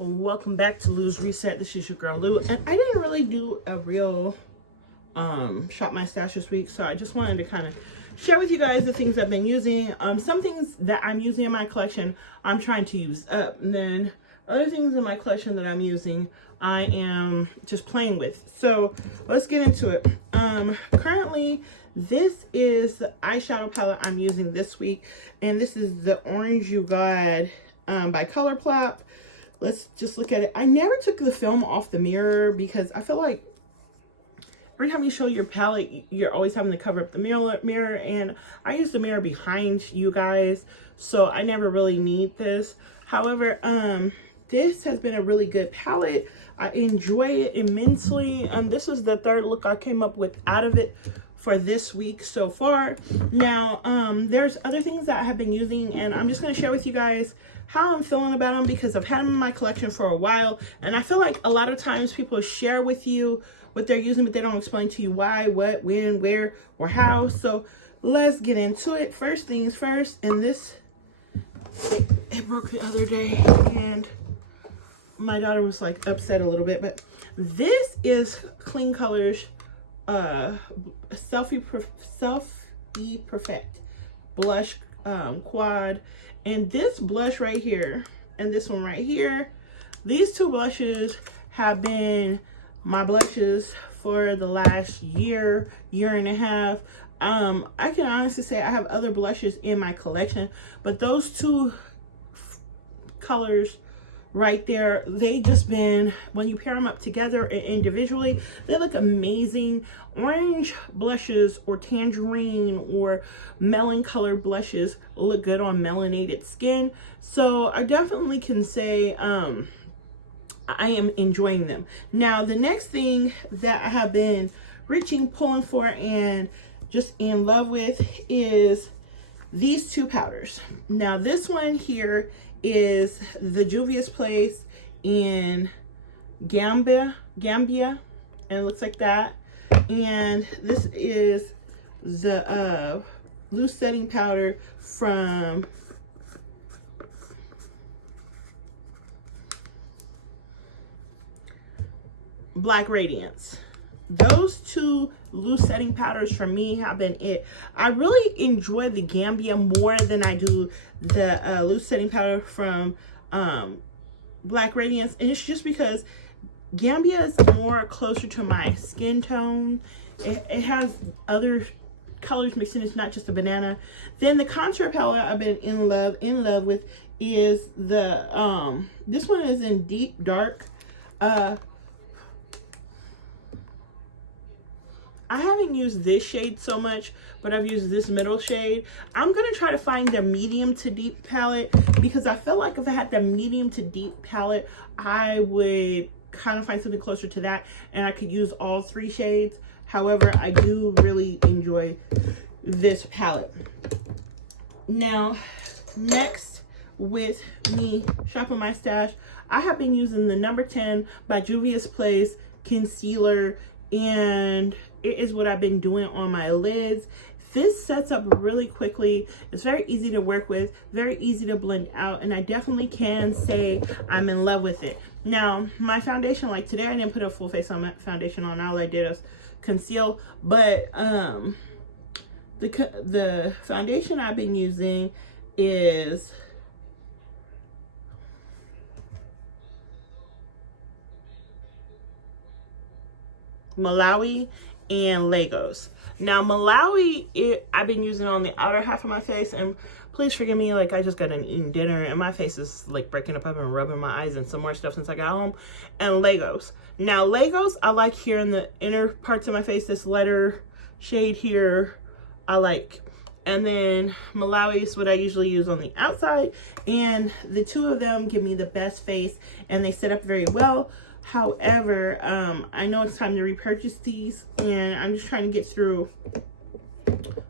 Welcome back to Lou's Reset. This is your girl Lou, and I didn't really do a real shop my stash this week, so I just wanted to kind of share with you guys the things I've been using. Some things that I'm using in my collection I'm trying to use up, and then other things in my collection that I'm using I am just playing with. So let's get into it. Currently this is the eyeshadow palette I'm using this week, and this is the Orange You Got by Colourpop. Let's just look at it. I never took the film off the mirror because I feel like every time you show your palette, you're always having to cover up the mirror, and I use the mirror behind you guys, so I never really need this. However, this has been a really good palette. I enjoy it immensely. This was the third look I came up with out of it for this week so far. Now, there's other things that I have been using, and I'm just going to share with you guys how I'm feeling about them because I've had them in my collection for a while, and I feel like a lot of times people share with you what they're using, but they don't explain to you why, what, when, where, or how. So let's get into it. First things first, and this, it broke the other day, and my daughter was like upset a little bit, but this is Clean Colors Selfie Perfect blush quad, and this blush right here and this one right here, these two blushes have been my blushes for the last year and a half. I can honestly say I have other blushes in my collection, but those two colors right there, they just been, when you pair them up together and individually, they look amazing. Orange blushes or tangerine or melon colored blushes look good on melanated skin, so I definitely can say I am enjoying them. Now, the next thing that I have been pulling for, and just in love with is these two powders. Now, this one here is the Juvia's Place in Gambia, and it looks like that. And this is the loose setting powder from Black Radiance. Those two loose setting powders for me have been it. I really enjoy the Gambia more than I do the loose setting powder from Black Radiance, and it's just because Gambia is more closer to my skin tone. It has other colors mixed in. It's not just a banana. Then the contour palette I've been in love with is the this one is in Deep Dark. I haven't used this shade so much, but I've used this middle shade. I'm going to try to find the medium to deep palette because I feel like if I had the medium to deep palette, I would kind of find something closer to that, and I could use all three shades. However, I do really enjoy this palette. Now, next with me shopping my stash, I have been using the number 10 by Juvia's Place concealer, and it is what I've been doing on my lids. This sets up really quickly. It's very easy to work with, very easy to blend out, and I definitely can say I'm in love with it. Now, my foundation, like today I didn't put a full face on my foundation on. All I did was conceal, but the foundation I've been using is Malawi and Legos. Now, Malawi, I've been using on the outer half of my face, and please forgive me, like I just got done eating dinner and my face is like breaking up and rubbing my eyes and some more stuff since I got home. And Legos. Now, Legos, I like here in the inner parts of my face, this lighter shade here, I like. And then Malawi is what I usually use on the outside, and the two of them give me the best face, and they set up very well. However, I know it's time to repurchase these, and I'm just trying to get through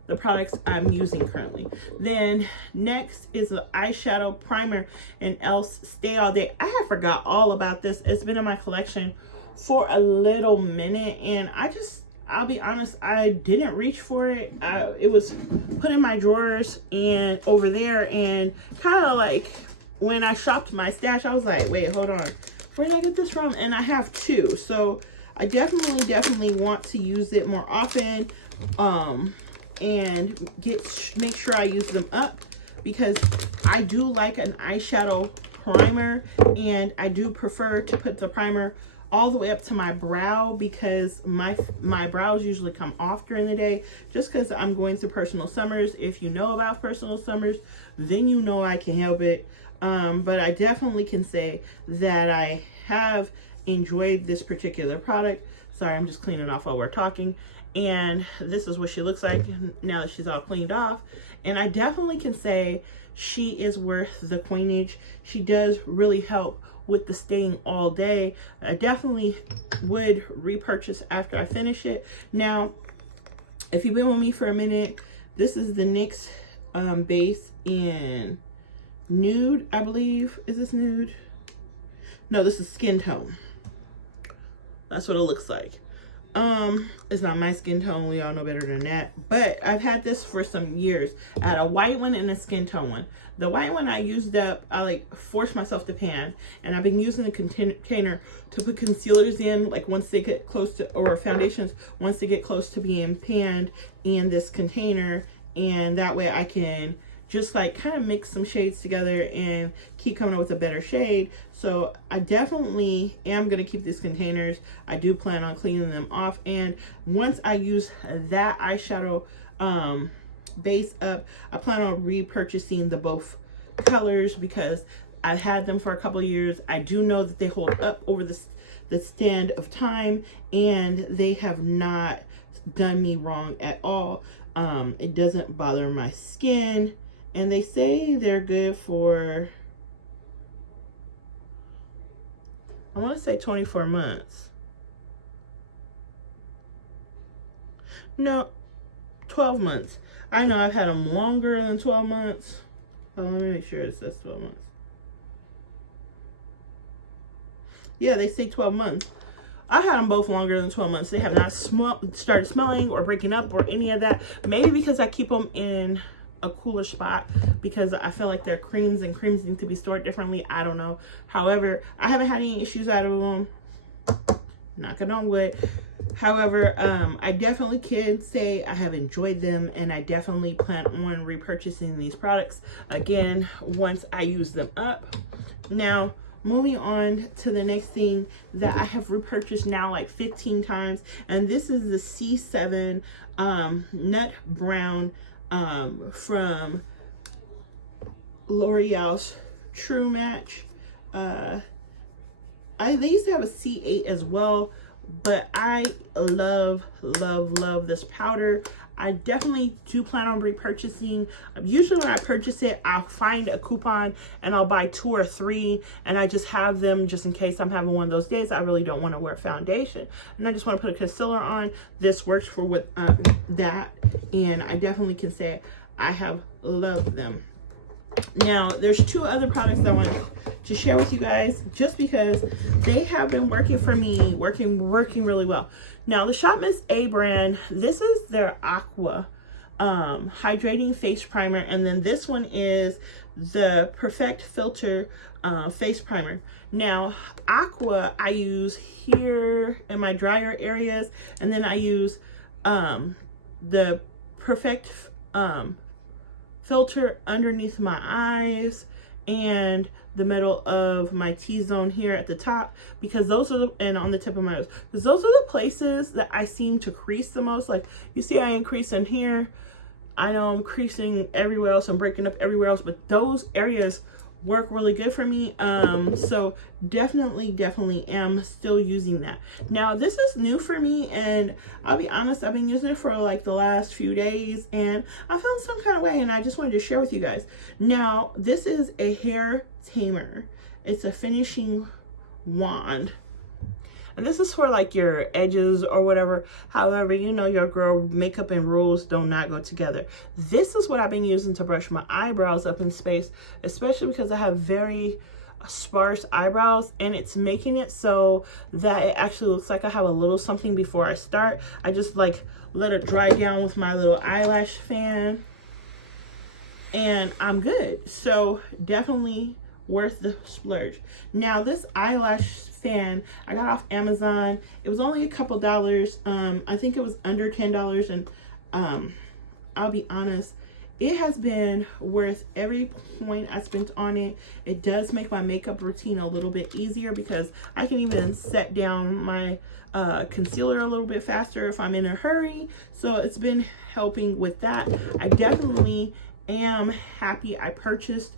the products I'm using currently. Then next is the eyeshadow primer in Else Stay All Day. I have forgot all about this. It's been in my collection for a little minute, and I'll be honest, I didn't reach for it. It was put in my drawers and over there, and kind of like when I shopped my stash, I was like, wait, hold on. Where did I get this from? And I have 2. So I definitely want to use it more often. And make sure I use them up, because I do like an eyeshadow primer, and I do prefer to put the primer all the way up to my brow, because my brows usually come off during the day, just because I'm going through personal summers. If you know about personal summers, then you know I can help it. But I definitely can say that I have enjoyed this particular product. Sorry, I'm just cleaning off while we're talking. And this is what she looks like now that she's all cleaned off. And I definitely can say she is worth the coinage. She does really help with the staying all day. I definitely would repurchase after I finish it. Now, if you've been with me for a minute, this is the NYX base in nude, I believe. Is this nude? No, this is skin tone. That's what it looks like. It's not my skin tone, we all know better than that, but I've had this for some years. I had a white one and a skin tone one. The white one I used up, I like forced myself to pan, and I've been using the container to put concealers in, like once they get close to, or foundations, once they get close to being panned in this container, and that way I can just like kind of mix some shades together and keep coming up with a better shade. So I definitely am going to keep these containers. I do plan on cleaning them off, and once I use that eyeshadow base up, I plan on repurchasing the both colors, because I've had them for a couple of years. I do know that they hold up over the stand of time, and they have not done me wrong at all. It doesn't bother my skin, and they say they're good for, I want to say 24 months. No, 12 months. I know I've had them longer than 12 months. Oh, let me make sure it says 12 months. Yeah, they say 12 months. I had them both longer than 12 months. They have not started smelling or breaking up or any of that. Maybe because I keep them in a cooler spot, because I feel like they're creams, and creams need to be stored differently. I don't know. However, I haven't had any issues out of them. Knocking on wood. However, I definitely can say I have enjoyed them, and I definitely plan on repurchasing these products again once I use them up. Now, moving on to the next thing that I have repurchased now like 15 times, and this is the C7 Nut Brown from L'Oreal's True Match. They used to have a C8 as well, but I love this powder. I definitely do plan on repurchasing. Usually when I purchase it, I'll find a coupon and I'll buy 2 or 3, and I just have them just in case I'm having one of those days I really don't want to wear foundation and I just want to put a concealer on. This works for what that, and I definitely can say I have loved them. Now, there's 2 other products that I want to share with you guys, just because they have been working for me, working really well. Now, the Shop Miss A brand, this is their Aqua Hydrating Face Primer, and then this one is the Perfect Filter Face Primer. Now, Aqua I use here in my drier areas, and then I use the Perfect Filter underneath my eyes and the middle of my T-zone here at the top, because those are and on the tip of my nose, because those are the places that I seem to crease the most. Like, you see I am creasing here, I know I'm creasing everywhere else, I'm breaking up everywhere else, but those areas work really good for me. So definitely am still using that. Now, this is new for me, and I'll be honest, I've been using it for like the last few days, and I felt some kind of way, and I just wanted to share with you guys. Now, this is a hair tamer. It's a finishing wand, and this is for like your edges or whatever. However, you know your girl makeup and rules do not go together. This is what I've been using to brush my eyebrows up in space, especially because I have very sparse eyebrows, and it's making it so that it actually looks like I have a little something before I start. I just like let it dry down with my little eyelash fan, and I'm good. So definitely worth the splurge. Now this eyelash fan I got off Amazon. It was only a couple dollars. I think it was under $10, and I'll be honest, it has been worth every point I spent on it. It does make my makeup routine a little bit easier because I can even set down my concealer a little bit faster if I'm in a hurry. So it's been helping with that. I definitely am happy I purchased.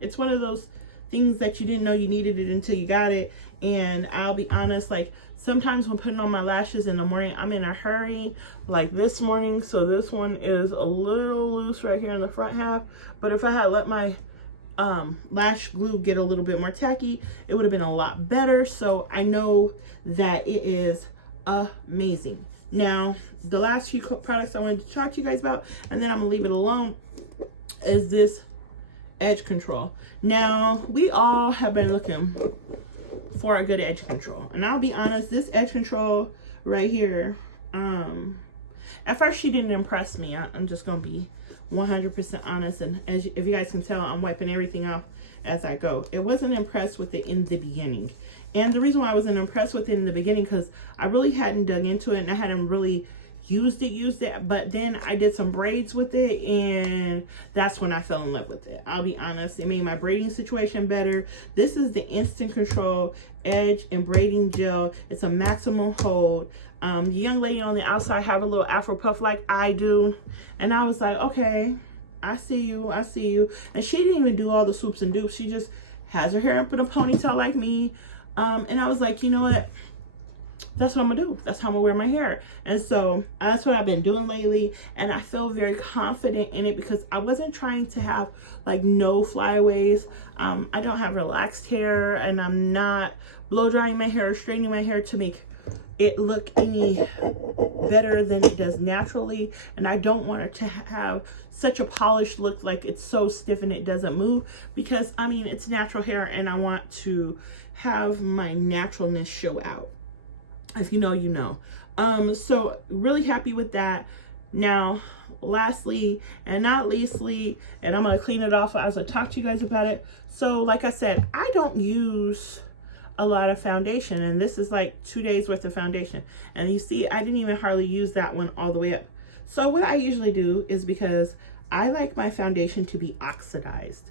It's one of those things that you didn't know you needed it until you got it. And I'll be honest, like sometimes when putting on my lashes in the morning, I'm in a hurry, like this morning. So this one is a little loose right here in the front half. But if I had let my lash glue get a little bit more tacky, it would have been a lot better. So I know that it is amazing. Now, the last few products I wanted to talk to you guys about, and then I'm gonna leave it alone, is this edge control. Now, we all have been looking for a good edge control, and I'll be honest, this edge control right here, at first she didn't impress me. I'm just gonna be 100% honest, and if you guys can tell, I'm wiping everything off as I go. It wasn't impressed with it in the beginning, and the reason why I wasn't impressed with it in the beginning, because I really hadn't dug into it and I hadn't really used it, but then I did some braids with it, and that's when I fell in love with it. I'll be honest, it made my braiding situation better. This is the Instant Control Edge and Braiding Gel. It's a maximum hold. The young lady on the outside have a little afro puff like I do, and I was like, okay, I see you. And she didn't even do all the swoops and dupes. She just has her hair up in a ponytail like me. And I was like, you know what? That's what I'm gonna do. That's how I'm gonna wear my hair. And so that's what I've been doing lately, and I feel very confident in it because I wasn't trying to have like no flyaways. I don't have relaxed hair, and I'm not blow drying my hair or straightening my hair to make it look any better than it does naturally. And I don't want it to have such a polished look, like it's so stiff and it doesn't move, because I mean, it's natural hair and I want to have my naturalness show out. If you know, you know. So really happy with that. Now, lastly and not leastly, and I'm gonna clean it off as I talk to you guys about it. So like I said, I don't use a lot of foundation, and this is like 2 days worth of foundation. And you see, I didn't even hardly use that one all the way up. So what I usually do is, because I like my foundation to be oxidized.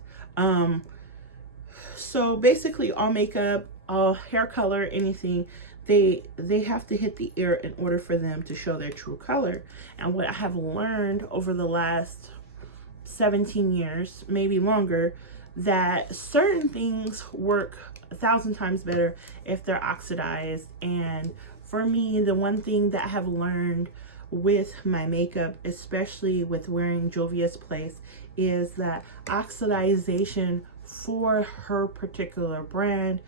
So basically all makeup, all hair color, anything, they have to hit the air in order for them to show their true color. And what I have learned over the last 17 years, maybe longer, that certain things work 1,000 times better if they're oxidized. And for me, the one thing that I have learned with my makeup, especially with wearing Juvia's Place, is that oxidization for her particular brand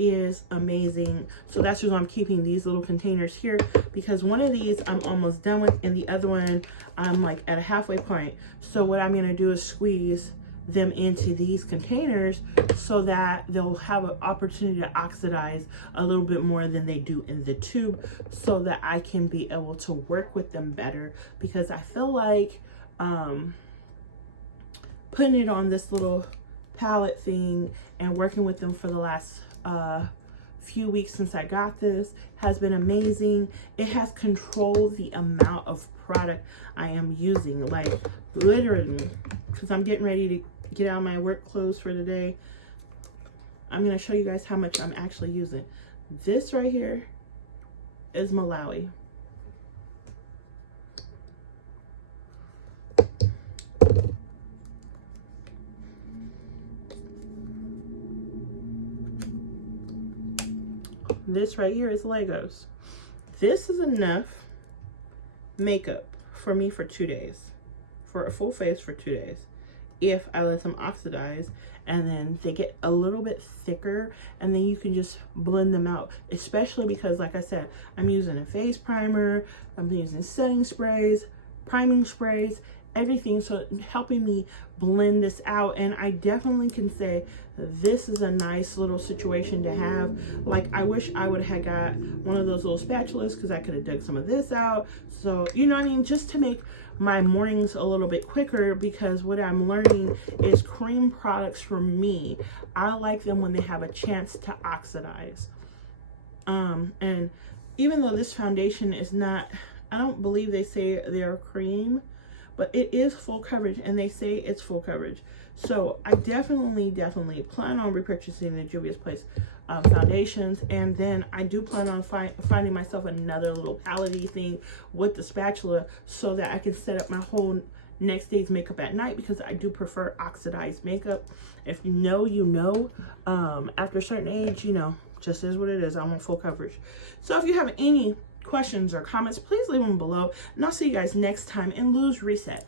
is amazing. So that's why I'm keeping these little containers here, because one of these I'm almost done with and the other one I'm like at a halfway point. So what I'm gonna do is squeeze them into these containers so that they'll have an opportunity to oxidize a little bit more than they do in the tube, so that I can be able to work with them better. Because I feel like putting it on this little palette thing and working with them for the last few weeks since I got this has been amazing. It has controlled the amount of product I am using, like literally, because I'm getting ready to get out of my work clothes for today. I'm going to show you guys how much I'm actually using. This right here is Malawi. This right here is Legos. This is enough makeup for me for 2 days, for a full face for 2 days, if I let them oxidize, and then they get a little bit thicker, and then you can just blend them out. Especially because, like I said, I'm using a face primer, I'm using setting sprays, priming sprays, everything, so helping me blend this out. And I definitely can say this is a nice little situation to have. Like, I wish I would have got one of those little spatulas, because I could have dug some of this out. So, you know what I mean, just to make my mornings a little bit quicker, because what I'm learning is cream products, for me, I like them when they have a chance to oxidize. And even though this foundation is not, I don't believe they say they're cream, but it is full coverage, and they say it's full coverage. So I definitely plan on repurchasing the Juvia's Place foundations. And then I do plan on finding myself another little palette-y thing with the spatula, so that I can set up my whole next day's makeup at night, because I do prefer oxidized makeup. If you know, you know. After a certain age, you know, just is what it is. I want full coverage. So if you have any questions or comments, please leave them below, and I'll see you guys next time in Lou's Reset.